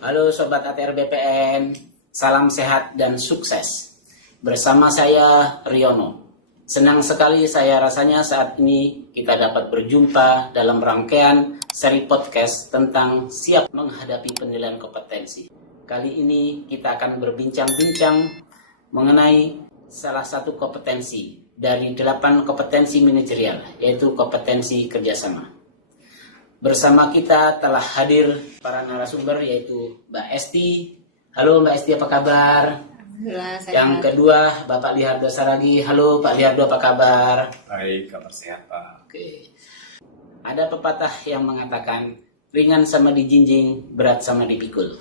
Halo Sobat ATR BPN, salam sehat dan sukses. Bersama saya Riono. Senang sekali saya rasanya saat ini kita dapat berjumpa dalam rangkaian seri podcast tentang siap menghadapi penilaian kompetensi. Kali ini kita akan berbincang-bincang mengenai salah satu kompetensi dari 8 kompetensi manajerial, yaitu kompetensi kerjasama. Bersama kita telah hadir para narasumber yaitu Mbak Esti. Halo Mbak Esti, apa kabar? Yang kedua Bapak Lihardo Saragi. Halo Pak Lihardo, apa kabar? Baik, kabar sehat Pak. Oke. Ada pepatah yang mengatakan ringan sama dijinjing, berat sama dipikul.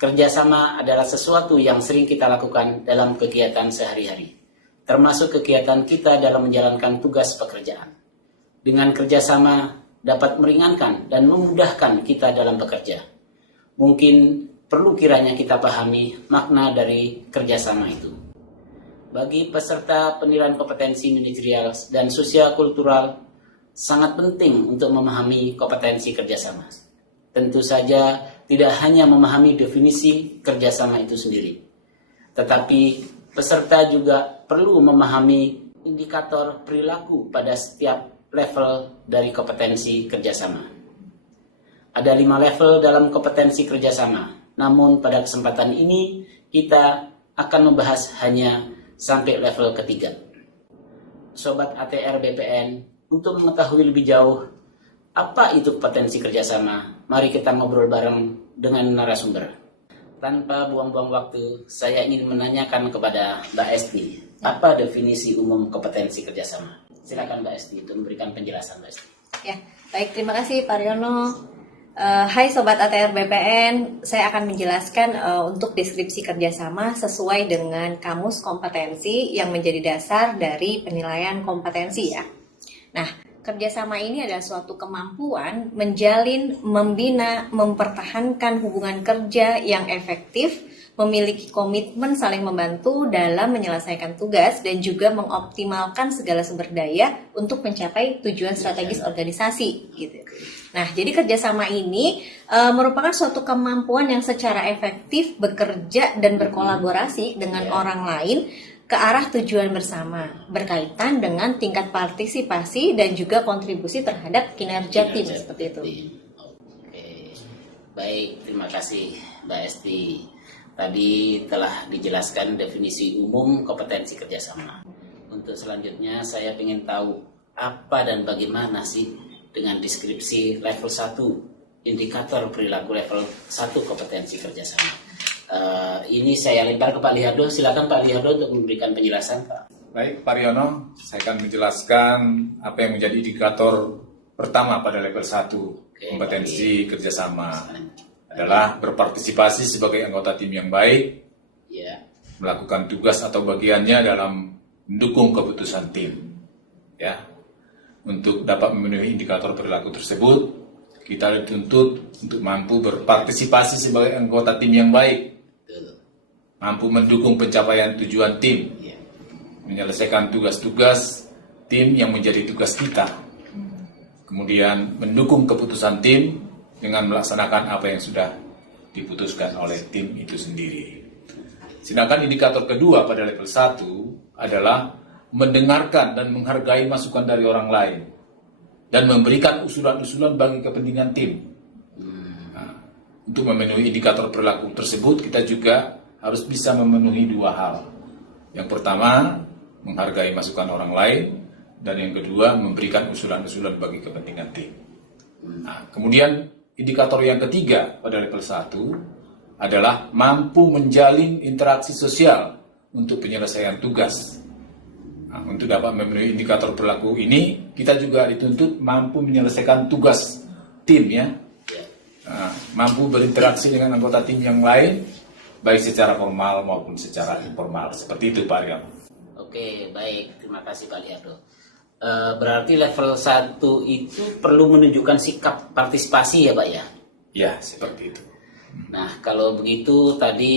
Kerjasama adalah sesuatu yang sering kita lakukan dalam kegiatan sehari-hari, termasuk kegiatan kita dalam menjalankan tugas pekerjaan. Dengan kerjasama dapat meringankan dan memudahkan kita dalam bekerja. Mungkin perlu kiranya kita pahami makna dari kerjasama itu. Bagi peserta penilaian kompetensi manajerial dan sosial kultural, sangat penting untuk memahami kompetensi kerjasama. Tentu saja tidak hanya memahami definisi kerjasama itu sendiri, tetapi peserta juga perlu memahami indikator perilaku pada setiap level dari kompetensi kerjasama. Ada 5 level dalam kompetensi kerjasama, namun pada kesempatan ini kita akan membahas hanya sampai level ketiga. Sobat ATR BPN, untuk mengetahui lebih jauh apa itu kompetensi kerjasama, mari kita ngobrol bareng dengan narasumber. Tanpa buang-buang waktu, saya ingin menanyakan kepada Mbak Esti, apa definisi umum kompetensi kerjasama? Silakan Mbak Esti untuk memberikan penjelasan Mbak Esti. Ya, baik, terima kasih Pak Riono. Hai Sobat ATR BPN, saya akan menjelaskan untuk deskripsi kerjasama sesuai dengan kamus kompetensi yang menjadi dasar dari penilaian kompetensi ya. Nah, kerjasama ini adalah suatu kemampuan menjalin, membina, mempertahankan hubungan kerja yang efektif, memiliki komitmen saling membantu dalam menyelesaikan tugas dan juga mengoptimalkan segala sumber daya untuk mencapai tujuan strategis organisasi gitu. Nah, jadi kerjasama ini merupakan suatu kemampuan yang secara efektif bekerja dan berkolaborasi dengan orang lain ke arah tujuan bersama, berkaitan dengan tingkat partisipasi dan juga kontribusi terhadap kinerja tim seperti itu. Oke. Baik, terima kasih Mbak Esti. Tadi telah dijelaskan definisi umum kompetensi kerjasama. Untuk selanjutnya saya ingin tahu apa dan bagaimana sih dengan deskripsi level 1, indikator perilaku level 1 kompetensi kerjasama. Ini saya lempar ke Pak Lihardo. Silakan Pak Lihardo untuk memberikan penjelasan Pak. Baik Pak Riono, saya akan menjelaskan apa yang menjadi indikator pertama pada level 1 kompetensi kerjasama. Adalah berpartisipasi sebagai anggota tim yang baik, melakukan tugas atau bagiannya dalam mendukung keputusan tim. Ya, untuk dapat memenuhi indikator perilaku tersebut, kita dituntut untuk mampu berpartisipasi sebagai anggota tim yang baik, mampu mendukung pencapaian tujuan tim, menyelesaikan tugas-tugas tim yang menjadi tugas kita, kemudian mendukung keputusan tim dengan melaksanakan apa yang sudah diputuskan oleh tim itu sendiri. Sedangkan indikator kedua pada level 1 adalah mendengarkan dan menghargai masukan dari orang lain dan memberikan usulan-usulan bagi kepentingan tim. Nah, untuk memenuhi indikator perilaku tersebut, kita juga harus bisa memenuhi 2 hal. Yang pertama, menghargai masukan orang lain, dan yang kedua, memberikan usulan-usulan bagi kepentingan tim. Nah, kemudian indikator yang ketiga pada level 1 adalah mampu menjalin interaksi sosial untuk penyelesaian tugas. Nah, untuk dapat memenuhi indikator perilaku ini, kita juga dituntut mampu menyelesaikan tugas tim ya. Nah, mampu berinteraksi dengan anggota tim yang lain, baik secara formal maupun secara informal. Seperti itu Pak Rian. Oke, baik. Terima kasih Pak Lihardo. Berarti level 1 itu perlu menunjukkan sikap partisipasi ya Pak ya? Ya, seperti itu. Nah, kalau begitu tadi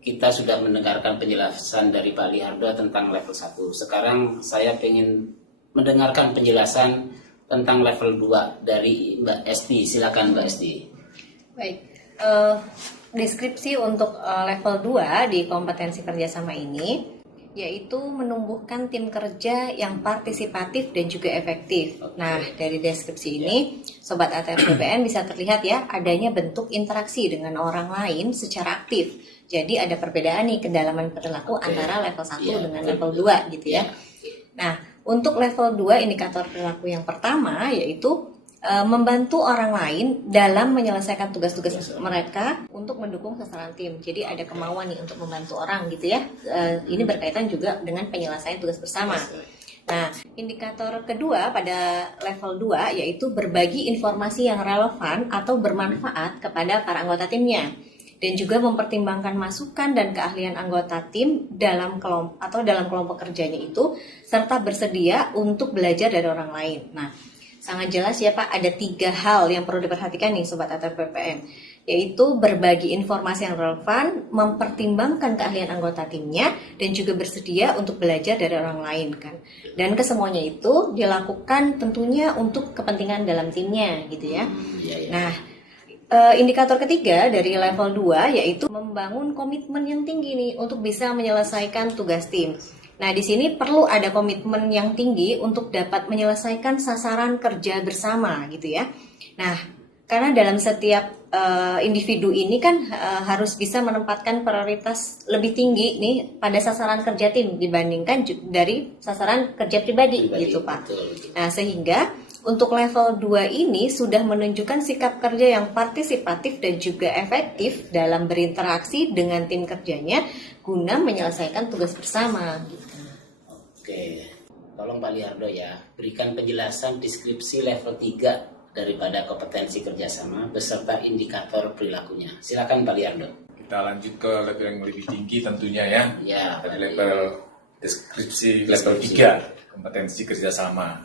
kita sudah mendengarkan penjelasan dari Pak Lihardo tentang level 1. Sekarang saya ingin mendengarkan penjelasan tentang level 2 dari Mbak Esti. Silakan Mbak Esti. Baik, deskripsi untuk level 2 di kompetensi kerjasama ini yaitu menumbuhkan tim kerja yang partisipatif dan juga efektif. Nah, dari deskripsi ini, Sobat ATR BPN bisa terlihat ya, adanya bentuk interaksi dengan orang lain secara aktif. Jadi ada perbedaan nih kedalaman perilaku antara level 1 dengan level 2 gitu ya. Nah, untuk level 2 indikator perilaku yang pertama yaitu membantu orang lain dalam menyelesaikan tugas-tugas mereka untuk mendukung sasaran tim. Jadi ada kemauan nih untuk membantu orang gitu ya. Ini berkaitan juga dengan penyelesaian tugas bersama. Nah, indikator kedua pada level 2 yaitu berbagi informasi yang relevan atau bermanfaat kepada para anggota timnya. Dan juga mempertimbangkan masukan dan keahlian anggota tim dalam kelompok kerjanya itu, serta bersedia untuk belajar dari orang lain. Nah, sangat jelas ya Pak, ada 3 hal yang perlu diperhatikan nih Sobat ATR BPN, yaitu berbagi informasi yang relevan, mempertimbangkan keahlian anggota timnya, dan juga bersedia untuk belajar dari orang lain kan. Dan kesemuanya itu dilakukan tentunya untuk kepentingan dalam timnya gitu ya. Nah, indikator ketiga dari level 2 yaitu membangun komitmen yang tinggi nih untuk bisa menyelesaikan tugas tim. Nah, di sini perlu ada komitmen yang tinggi untuk dapat menyelesaikan sasaran kerja bersama gitu ya. Nah, karena dalam setiap individu ini kan harus bisa menempatkan prioritas lebih tinggi nih pada sasaran kerja tim dibandingkan dari sasaran kerja pribadi gitu Pak. Nah, sehingga untuk level 2 ini sudah menunjukkan sikap kerja yang partisipatif dan juga efektif dalam berinteraksi dengan tim kerjanya guna menyelesaikan tugas bersama gitu. Oke, tolong Pak Liardo ya, berikan penjelasan deskripsi level 3 daripada kompetensi kerjasama beserta indikator perilakunya. Silakan Pak Liardo. Kita lanjut ke level yang lebih tinggi tentunya ya. Ya, Pada level deskripsi level 3 kompetensi kerjasama,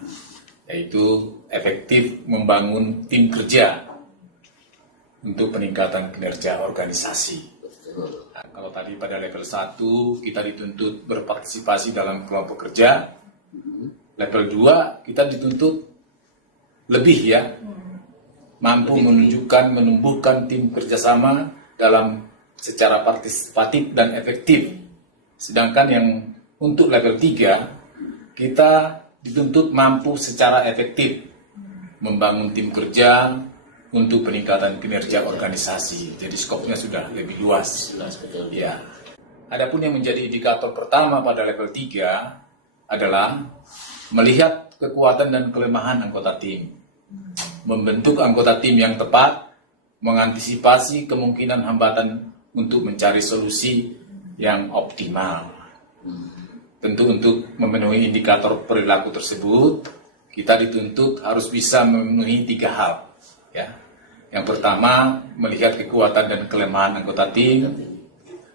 yaitu efektif membangun tim kerja untuk peningkatan kinerja organisasi. Nah, kalau tadi pada level 1 kita dituntut berpartisipasi dalam kelompok kerja, level 2 kita dituntut lebih ya, mampu menumbuhkan tim kerjasama dalam secara partisipatif dan efektif. Sedangkan yang untuk level 3 kita dituntut mampu secara efektif membangun tim kerja untuk peningkatan kinerja organisasi. Jadi skopnya sudah lebih luas. Betul. Ya. Adapun yang menjadi indikator pertama pada level 3 adalah melihat kekuatan dan kelemahan anggota tim. Membentuk anggota tim yang tepat, mengantisipasi kemungkinan hambatan untuk mencari solusi yang optimal. Tentu untuk memenuhi indikator perilaku tersebut, kita dituntut harus bisa memenuhi 3 hal. Ya. Yang pertama, melihat kekuatan dan kelemahan anggota tim.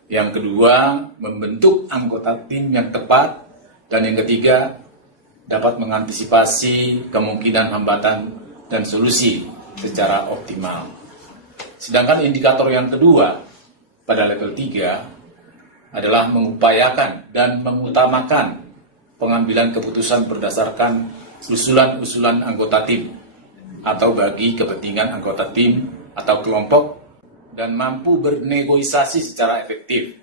Yang kedua, membentuk anggota tim yang tepat. Dan yang ketiga, dapat mengantisipasi kemungkinan hambatan dan solusi secara optimal. Sedangkan indikator yang kedua pada level 3 adalah mengupayakan dan mengutamakan pengambilan keputusan berdasarkan usulan-usulan anggota tim atau bagi kepentingan anggota tim atau kelompok, dan mampu bernegosiasi secara efektif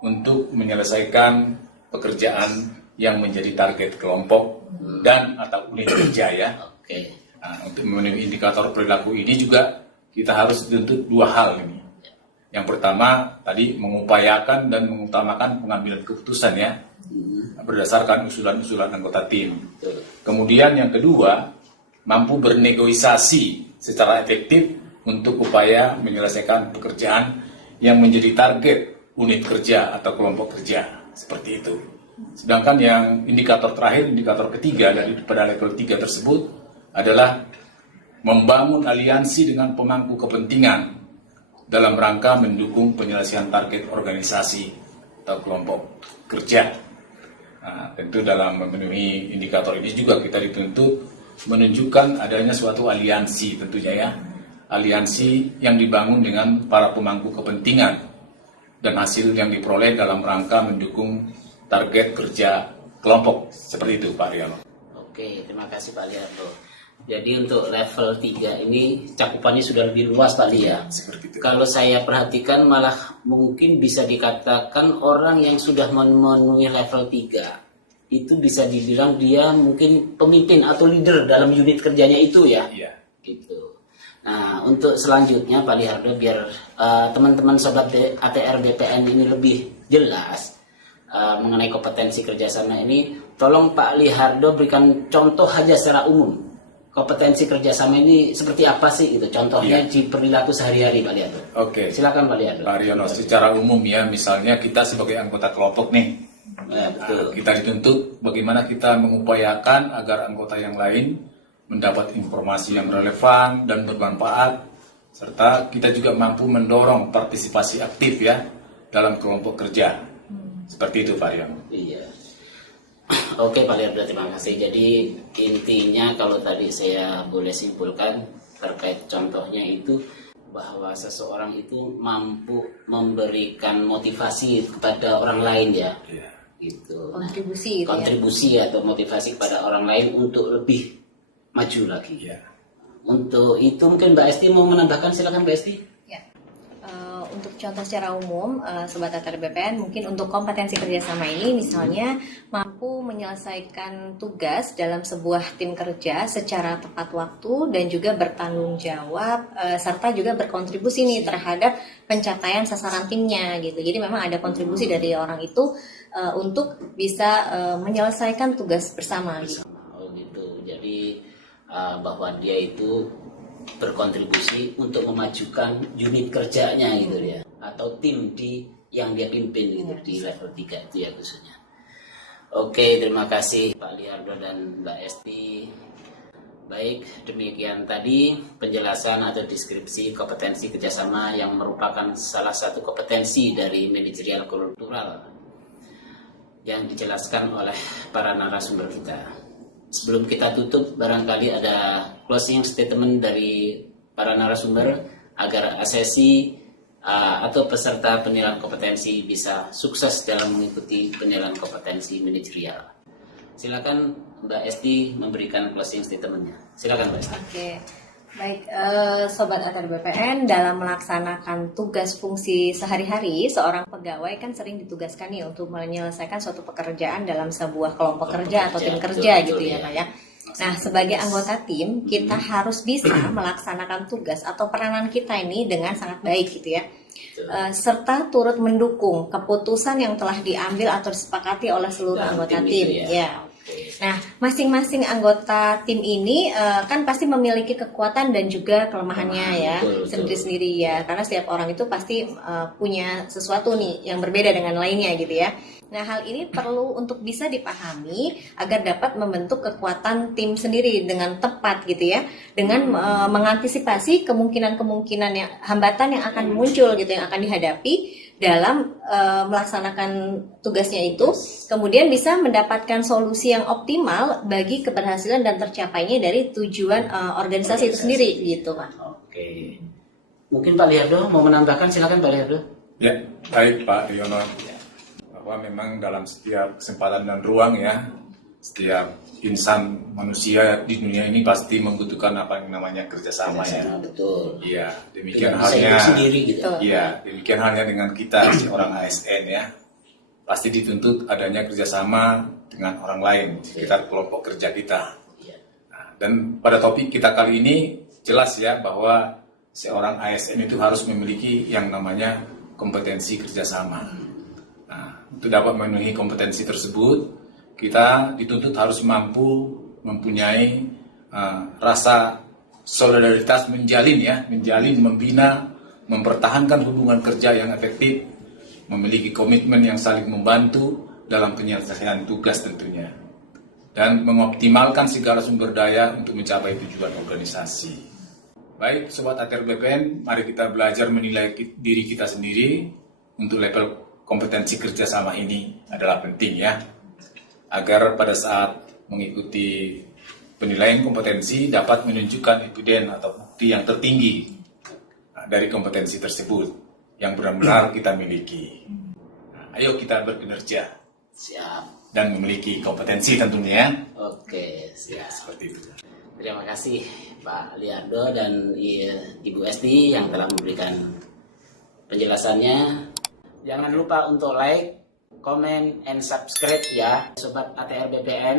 untuk menyelesaikan pekerjaan yang menjadi target kelompok dan atau unit kerja ya. Nah, untuk memenuhi indikator perilaku ini juga kita harus dituntut 2 hal ini. Yang pertama tadi mengupayakan dan mengutamakan pengambilan keputusan ya berdasarkan usulan-usulan anggota tim. Kemudian yang kedua, mampu bernegosiasi secara efektif untuk upaya menyelesaikan pekerjaan yang menjadi target unit kerja atau kelompok kerja, seperti itu. Sedangkan yang indikator terakhir, indikator ketiga pada level 3 tersebut adalah membangun aliansi dengan pemangku kepentingan dalam rangka mendukung penyelesaian target organisasi atau kelompok kerja. Nah, tentu dalam memenuhi indikator ini juga kita dituntut menunjukkan adanya suatu aliansi tentunya ya. Aliansi yang dibangun dengan para pemangku kepentingan dan hasil yang diperoleh dalam rangka mendukung target kerja kelompok. Seperti itu Pak Riano. Oke, terima kasih Pak Liardo. Jadi untuk level 3 ini cakupannya sudah lebih luas Pak Lia. Seperti itu. Kalau saya perhatikan malah mungkin bisa dikatakan orang yang sudah memenuhi level 3 itu bisa dibilang dia mungkin pemimpin atau leader dalam unit kerjanya itu ya. Iya. Gitu. Nah, untuk selanjutnya Pak Lihardo biar teman-teman sobat ATR BPN ini lebih jelas mengenai kompetensi kerjasama ini, tolong Pak Lihardo berikan contoh aja secara umum. Kompetensi kerjasama ini seperti apa sih itu? Contohnya di perilaku sehari-hari Pak Lihardo. Oke. Silakan Pak Lihardo. Pak Riono, secara umum ya, misalnya kita sebagai anggota kelompok nih, Betul. kita dituntut bagaimana kita mengupayakan agar anggota yang lain mendapat informasi yang relevan dan bermanfaat, serta kita juga mampu mendorong partisipasi aktif ya dalam kelompok kerja. Seperti itu Pak Riono. Iya. Oke Pak Lihardo, terima kasih. Jadi intinya kalau tadi saya boleh simpulkan terkait contohnya itu bahwa seseorang itu mampu memberikan motivasi kepada orang lain ya. Iya. Gitu. Kontribusi gitu ya. Kontribusi atau motivasi kepada orang lain untuk lebih maju lagi. Iya. Untuk itu mungkin Mbak Esti mau menambahkan, silakan Mbak Esti. Ya. Untuk contoh secara umum, Sobat ATR BPN, mungkin untuk kompetensi kerjasama ini misalnya mampu menyelesaikan tugas dalam sebuah tim kerja secara tepat waktu dan juga bertanggung jawab, serta juga berkontribusi nih terhadap pencapaian sasaran timnya gitu. Jadi memang ada kontribusi dari orang itu untuk bisa menyelesaikan tugas bersama gitu. Oh gitu. Jadi bahwa dia itu berkontribusi untuk memajukan unit kerjanya gitu ya, atau tim yang dia pimpin gitu di level 3 itu ya khususnya. Oke, terima kasih Pak Lihardo dan Mbak Esti. Baik, demikian tadi penjelasan atau deskripsi kompetensi kerjasama yang merupakan salah satu kompetensi dari manajerial kultural yang dijelaskan oleh para narasumber kita. Sebelum kita tutup, barangkali ada closing statement dari para narasumber agar sesi atau peserta penilaian kompetensi bisa sukses dalam mengikuti penilaian kompetensi manajerial. Silakan Mbak Esti memberikan closing statementnya. Silakan Mbak Esti. Oke, baik Sobat ATR BPN, dalam melaksanakan tugas fungsi sehari-hari, seorang pegawai kan sering ditugaskan nih untuk menyelesaikan suatu pekerjaan dalam sebuah kelompok kerja atau tim kerja betul, gitu ya Pak ya. Nah, sebagai anggota tim, kita harus bisa melaksanakan tugas atau peranan kita ini dengan sangat baik gitu ya. Serta turut mendukung keputusan yang telah diambil atau disepakati oleh seluruh Dalam anggota tim tim. itu ya. Ya. Nah, masing-masing anggota tim ini kan pasti memiliki kekuatan dan juga kelemahannya ya, Betul. sendiri-sendiri ya. Karena setiap orang itu pasti punya sesuatu nih yang berbeda dengan lainnya gitu ya. Nah, hal ini perlu untuk bisa dipahami agar dapat membentuk kekuatan tim sendiri dengan tepat gitu ya, dengan mengantisipasi kemungkinan-kemungkinan yang hambatan yang akan muncul gitu, yang akan dihadapi dalam melaksanakan tugasnya itu, kemudian bisa mendapatkan solusi yang optimal bagi keberhasilan dan tercapainya dari tujuan organisasi itu sendiri gitu Pak. Oke. Mungkin Pak Lihardo mau menambahkan, silakan Pak Lihardo. Ya, baik Pak Riono. Bahwa memang dalam setiap kesempatan dan ruang ya, setiap insan manusia di dunia ini pasti membutuhkan apa yang namanya kerjasama ya. Betul. Iya, demikian Tidak bisa halnya. hidup sendiri gitu. Iya, demikian halnya dengan kita seorang ASN ya. Pasti dituntut adanya kerjasama dengan orang lain di sekitar kelompok kerja kita. Iya. Nah, dan pada topik kita kali ini jelas ya bahwa seorang ASN itu harus memiliki yang namanya kompetensi kerjasama. Nah, untuk dapat memenuhi kompetensi tersebut, kita dituntut harus mampu mempunyai rasa solidaritas, menjalin, membina, mempertahankan hubungan kerja yang efektif, memiliki komitmen yang saling membantu dalam penyelesaian tugas tentunya, dan mengoptimalkan segala sumber daya untuk mencapai tujuan organisasi. Baik, Sobat ATR BPN, mari kita belajar menilai diri kita sendiri untuk level kompetensi kerjasama ini adalah penting ya, agar pada saat mengikuti penilaian kompetensi dapat menunjukkan eviden atau bukti yang tertinggi dari kompetensi tersebut yang benar-benar kita miliki. Nah, ayo kita berkinerja. Siap. Dan memiliki kompetensi tentunya. Oke, siap. Seperti itu. Terima kasih Pak Liardo dan Ibu Esti yang telah memberikan penjelasannya. Jangan lupa untuk like, comment, and subscribe ya Sobat ATR BPN.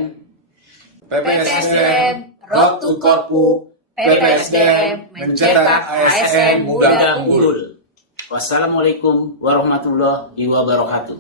PPSDM, Road to Korpu, PPSDM, mencetak ASN muda unggul. Wassalamualaikum warahmatullahi wabarakatuh.